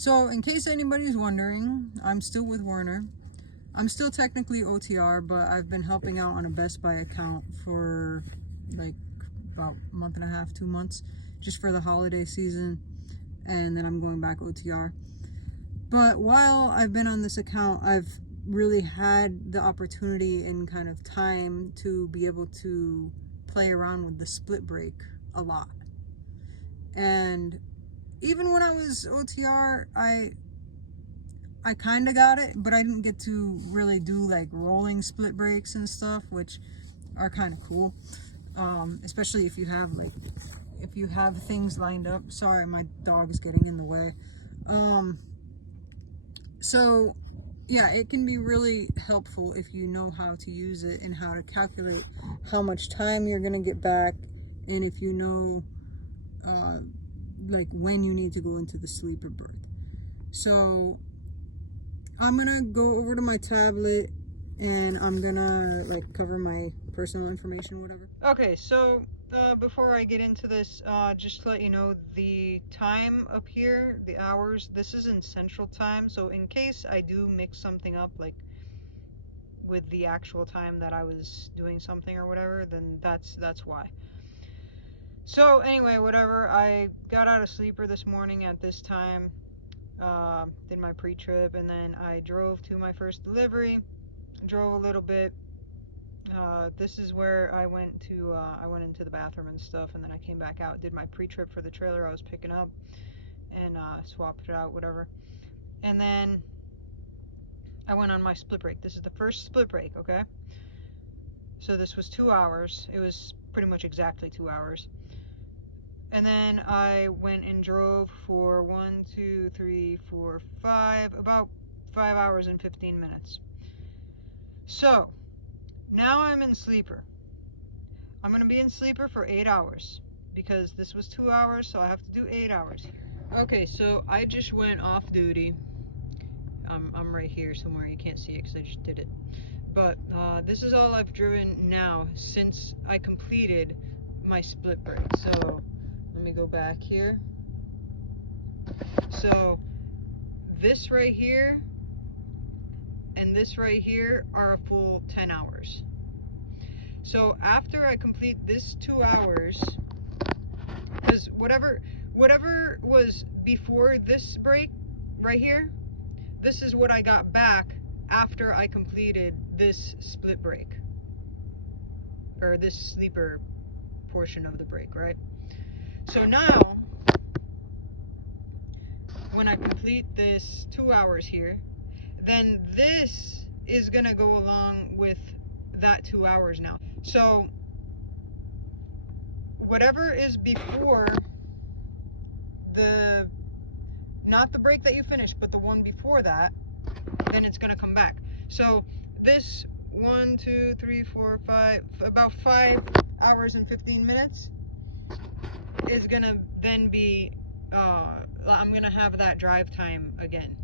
So in case anybody's wondering, I'm still with Werner. I'm still technically OTR, but I've been helping out on a Best Buy account for like about a month and a half, 2 months, just for the holiday season, and then I'm going back OTR. But while I've been on this account, I've really had the opportunity and kind of time to be able to play around with the split break a lot. And even when I was OTR, I kind of got it, but I didn't get to really do like rolling split breaks and stuff, which are kind of cool. Especially if you have things lined up. Sorry, my dog is getting in the way. So yeah, it can be really helpful if you know how to use it and how to calculate how much time you're gonna get back, and if you know like when you need to go into the sleeper berth. So I'm gonna go over to my tablet and I'm gonna like cover my personal information, whatever. Okay, so before I get into this, just to let you know, the time up here, the hours, this is in Central Time, so in case I do mix something up, like with the actual time that I was doing something or whatever, then that's why. So anyway, whatever, I got out of sleeper this morning at this time, did my pre-trip, and then I drove to my first delivery, drove a little bit. This is where I went into the bathroom and stuff, and then I came back out, did my pre-trip for the trailer I was picking up, and swapped it out, whatever. And then I went on my split break. This is the first split break, okay? So this was 2 hours. It was pretty much exactly 2 hours. And then I went and drove for 1, 2, 3, 4, 5, about 5 hours and 15 minutes. So, now I'm in sleeper. I'm going to be in sleeper for 8 hours because this was 2 hours, so I have to do 8 hours here. Okay, so I just went off duty. I'm right here somewhere. You can't see it because I just did it. But this is all I've driven now since I completed my split break. So let me go back here. So this right here and this right here are a full 10 hours. So after I complete this 2 hours, because whatever was before this break right here, this is what I got back after I completed this split break, or this sleeper portion of the break, right? So now, when I complete this 2 hours here, then this is gonna go along with that 2 hours now. So whatever is before not the break that you finished, but the one before that, then it's gonna come back. So this 1, 2, 3, 4, 5, about 5 hours and 15 minutes is gonna then be, I'm gonna have that drive time again.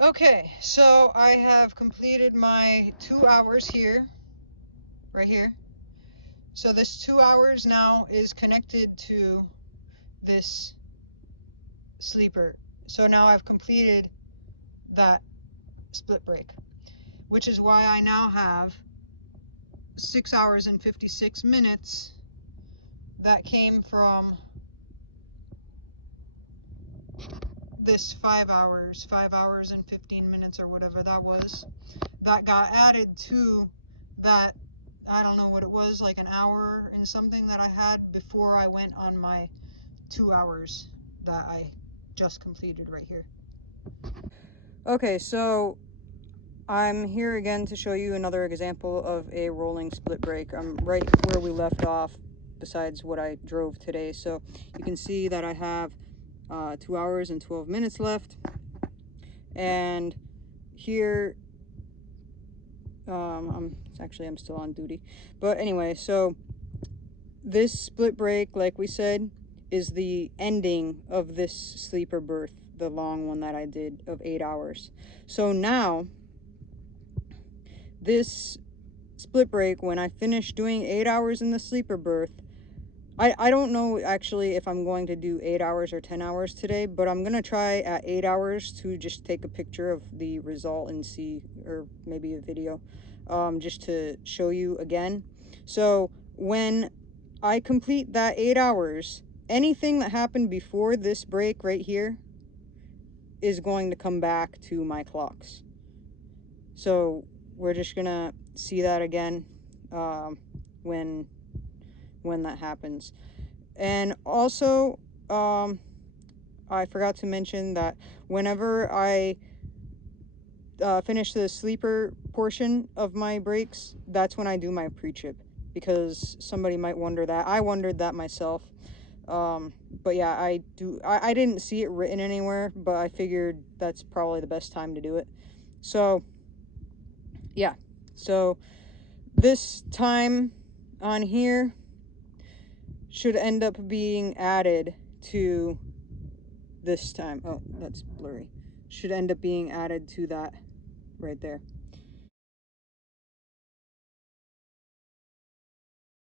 Okay, so I have completed my 2 hours here, right here. So this 2 hours now is connected to this sleeper. So now I've completed that split break, which is why I now have 6 hours and 56 minutes that came from this 5 hours and 15 minutes or whatever that was, that got added to that, I don't know what it was, like an hour and something that I had before I went on my 2 hours that I just completed right here. Okay, so I'm here again to show you another example of a rolling split break. I'm right where we left off besides what I drove today. So you can see that I have 2 hours and 12 minutes left. And here, I'm still on duty. But anyway, so this split break, like we said, is the ending of this sleeper berth, the long one that I did of 8 hours. So now, this split break, when I finish doing 8 hours in the sleeper berth, I don't know actually if I'm going to do 8 hours or 10 hours today, but I'm going to try at 8 hours to just take a picture of the result and see, or maybe a video, just to show you again. So when I complete that 8 hours, anything that happened before this break right here is going to come back to my clocks. So we're just going to see that again when that happens. And also, I forgot to mention that whenever I finish the sleeper portion of my breaks, that's when I do my pre-trip, because somebody might wonder that. I wondered that myself. But yeah, I didn't see it written anywhere, but I figured that's probably the best time to do it. So yeah, so this time on here should end up being added to this time. Oh, that's blurry. Should end up being added to that right there.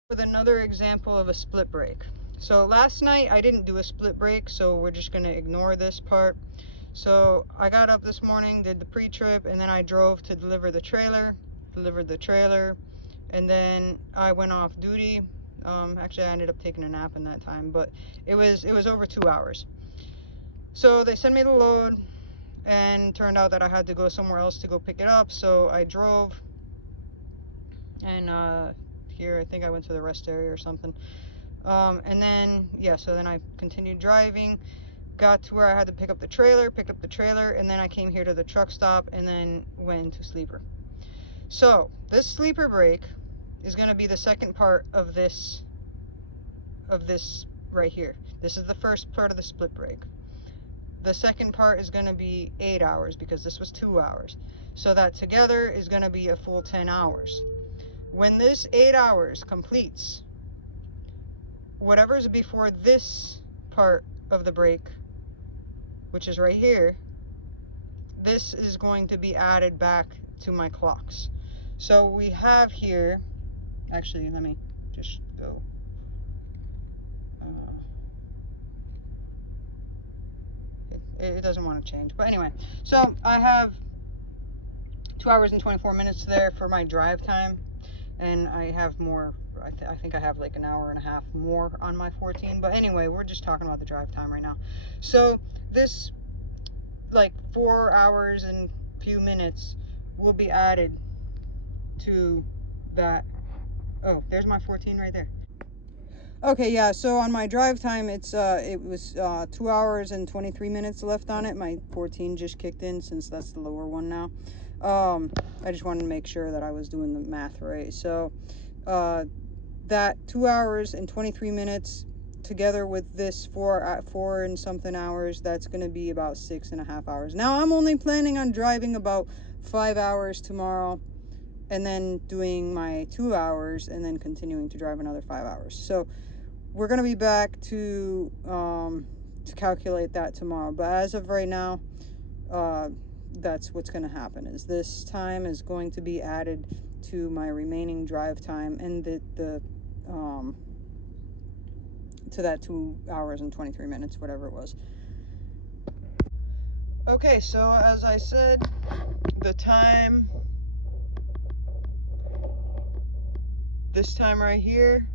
With another example of a split break. So last night I didn't do a split break, so we're just going to ignore this part. So I got up this morning, did the pre-trip, and then I drove to delivered the trailer, and then I went off duty. Actually, I ended up taking a nap in that time, but it was over 2 hours. So they sent me the load, and turned out that I had to go somewhere else to go pick it up, so I drove, and here I think I went to the rest area or something, and then yeah, so then I continued driving, got to where I had to picked up the trailer, and then I came here to the truck stop and then went into sleeper. So this sleeper break is going to be the second part of this right here. This is the first part of the split break. The second part is going to be 8 hours, because this was 2 hours. So that together is going to be a full 10 hours. When this 8 hours completes, whatever's before this part of the break, which is right here, this is going to be added back to my clocks. So we have here, actually, let me just go. It doesn't want to change, but anyway, so I have 2 hours and 24 minutes there for my drive time, and I have more. I think I have like an hour and a half more on my 14, but anyway, we're just talking about the drive time right now. So this, like, 4 hours and few minutes will be added to that. Oh, there's my 14 right there. Okay, yeah, so on my drive time, it was 2 hours and 23 minutes left on it. My 14 just kicked in, since that's the lower one now. I just wanted to make sure that I was doing the math right. So that 2 hours and 23 minutes together with this 4 and something hours, that's going to be about 6.5 hours. Now I'm only planning on driving about 5 hours tomorrow, and then doing my 2 hours, and then continuing to drive another 5 hours. So we're going to be back to calculate that tomorrow. But as of right now, that's what's going to happen, is this time is going to be added to my remaining drive time, and to that 2 hours and 23 minutes, whatever it was. Okay, so as I said, the time, this time right here,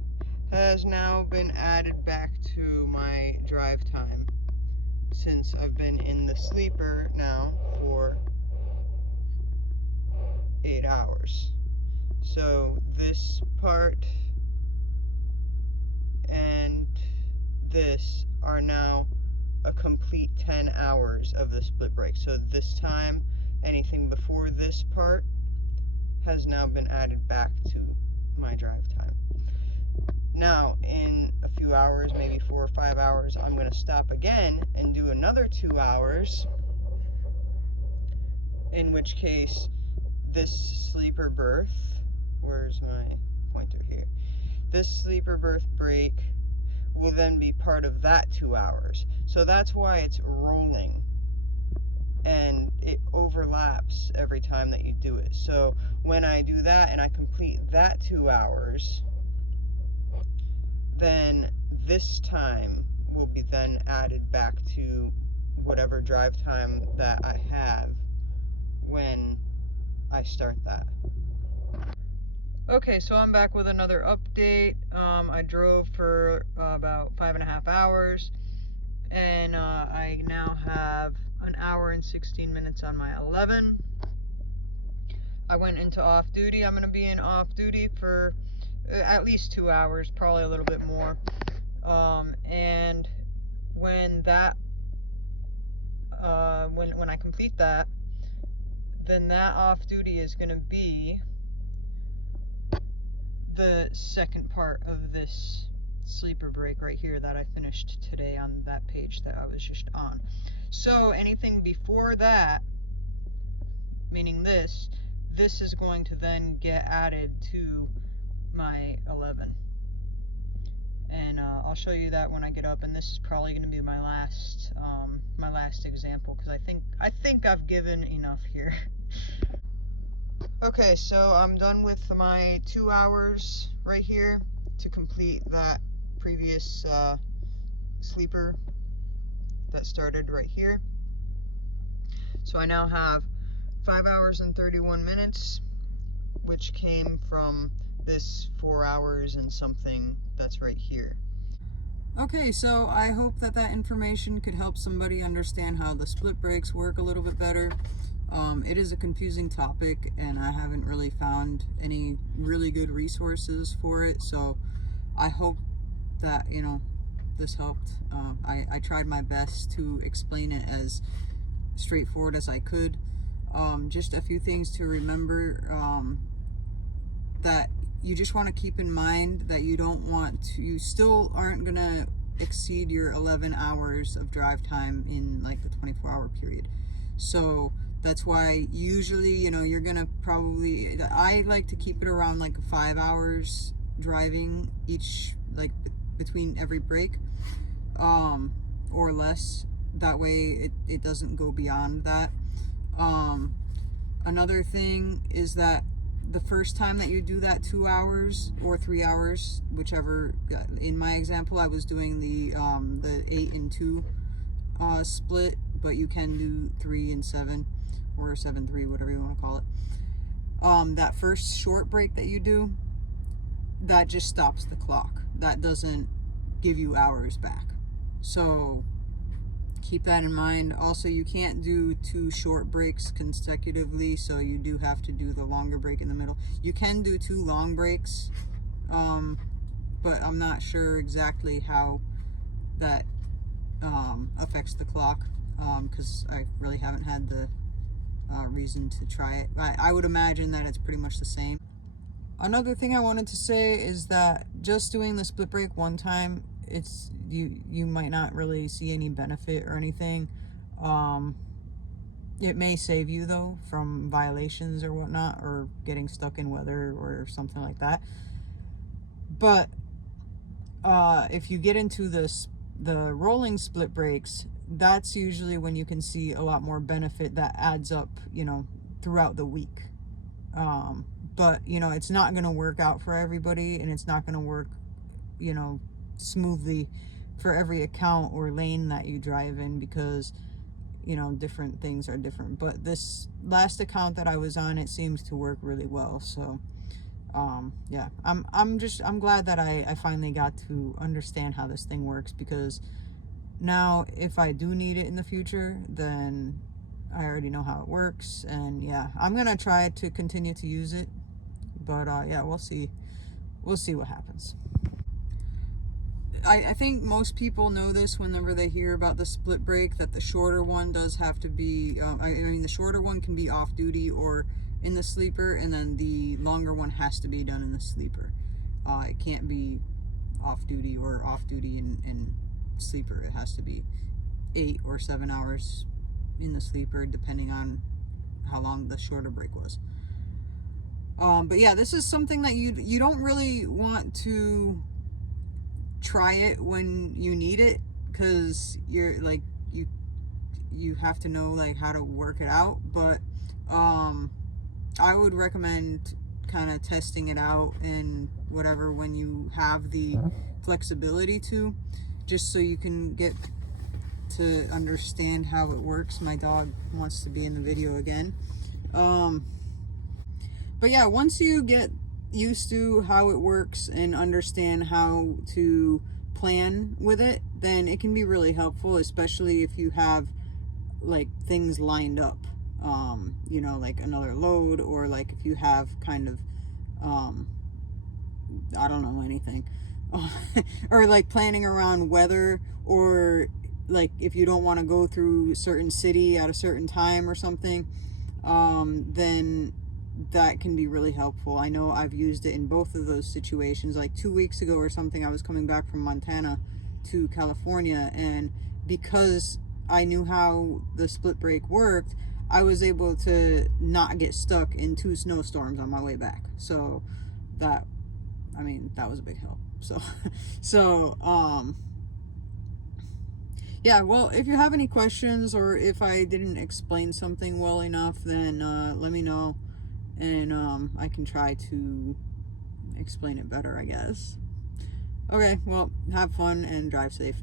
has now been added back to my drive time, since I've been in the sleeper now for 8 hours. So this part and this are now a complete 10 hours of the split break. So this time, anything before this part has now been added back to my drive time. Now, in a few hours, maybe 4 or 5 hours, I'm going to stop again and do another 2 hours, in which case this sleeper berth, where's my pointer here? This sleeper berth break will then be part of that 2 hours. So that's why it's rolling. and it overlaps every time that you do it. So when I do that and I complete that 2 hours, then this time will be then added back to whatever drive time that I have when I start that. Okay, so I'm back with another update. I drove for about 5.5 hours, and I now have an hour and 16 minutes on my 11. I went into off duty. I'm going to be in off duty for at least 2 hours, probably a little bit more. And when that, when I complete that, then that off duty is going to be the second part of this sleeper break right here that I finished today on that page that I was just on. So anything before that, meaning this is going to then get added to my 11. And I'll show you that when I get up, and this is probably going to be my last example, because I think I've given enough here. Okay, so I'm done with my 2 hours right here to complete that previous sleeper that started right here. So I now have 5 hours and 31 minutes, which came from this 4 hours and something that's right here. Okay, so I hope that that information could help somebody understand how the split brakes work a little bit better. It is a confusing topic, and I haven't really found any really good resources for it, so I hope that, you know, this helped. I tried my best to explain it as straightforward as I could. Just a few things to remember, that you just want to keep in mind that you still aren't going to exceed your 11 hours of drive time in like the 24-hour period. So that's why usually, you know, you're going to probably, I like to keep it around like 5 hours driving each, like between every break, or less. That way it doesn't go beyond that. Another thing is that the first time that you do that 2 hours or 3 hours, whichever, in my example I was doing the 8 and 2 split, but you can do 3 and 7 or 7-3, whatever you want to call it. That first short break that you do, that just stops the clock. That doesn't give you hours back. So keep that in mind. Also, you can't do 2 short breaks consecutively, so you do have to do the longer break in the middle. You can do 2 long breaks, but I'm not sure exactly how that affects the clock, because I really haven't had the reason to try it. I would imagine that it's pretty much the same. Another thing I wanted to say is that just doing the split break one time, it's you might not really see any benefit or anything. It may save you though from violations or whatnot, or getting stuck in weather or something like that. But if you get into the rolling split breaks, that's usually when you can see a lot more benefit that adds up, you know, throughout the week. But you know, it's not going to work out for everybody, and it's not going to work, you know, smoothly for every account or lane that you drive in, because, you know, different things are different. But this last account that I was on, it seems to work really well. So yeah, I'm glad that I finally got to understand how this thing works, because now if I do need it in the future, then I already know how it works. And yeah, I'm gonna try to continue to use it, but yeah, we'll see what happens. I think most people know this whenever they hear about the split break, that the shorter one does have to be, I mean, the shorter one can be off duty or in the sleeper, and then the longer one has to be done in the sleeper. It can't be off duty or off duty in sleeper. It has to be 8 or 7 hours in the sleeper, depending on how long the shorter break was. But yeah, this is something that you don't really want to try it when you need it, because you're like, you have to know like how to work it out, but I would recommend kind of testing it out and whatever when you have the flexibility to, just so you can get to understand how it works. My dog wants to be in the video again. But yeah, once you get used to how it works and understand how to plan with it, then it can be really helpful, especially if you have like things lined up, you know, like another load, or like if you have kind of I don't know, anything or like planning around weather, or like if you don't want to go through a certain city at a certain time or something, then that can be really helpful. I know I've used it in both of those situations. Like 2 weeks ago or something, I was coming back from Montana to California, and because I knew how the split brake worked, I was able to not get stuck in 2 snowstorms on my way back. So that, I mean, that was a big help. So yeah, well, if you have any questions, or if I didn't explain something well enough, then let me know, and I can try to explain it better, I guess. Okay, well, have fun and drive safe.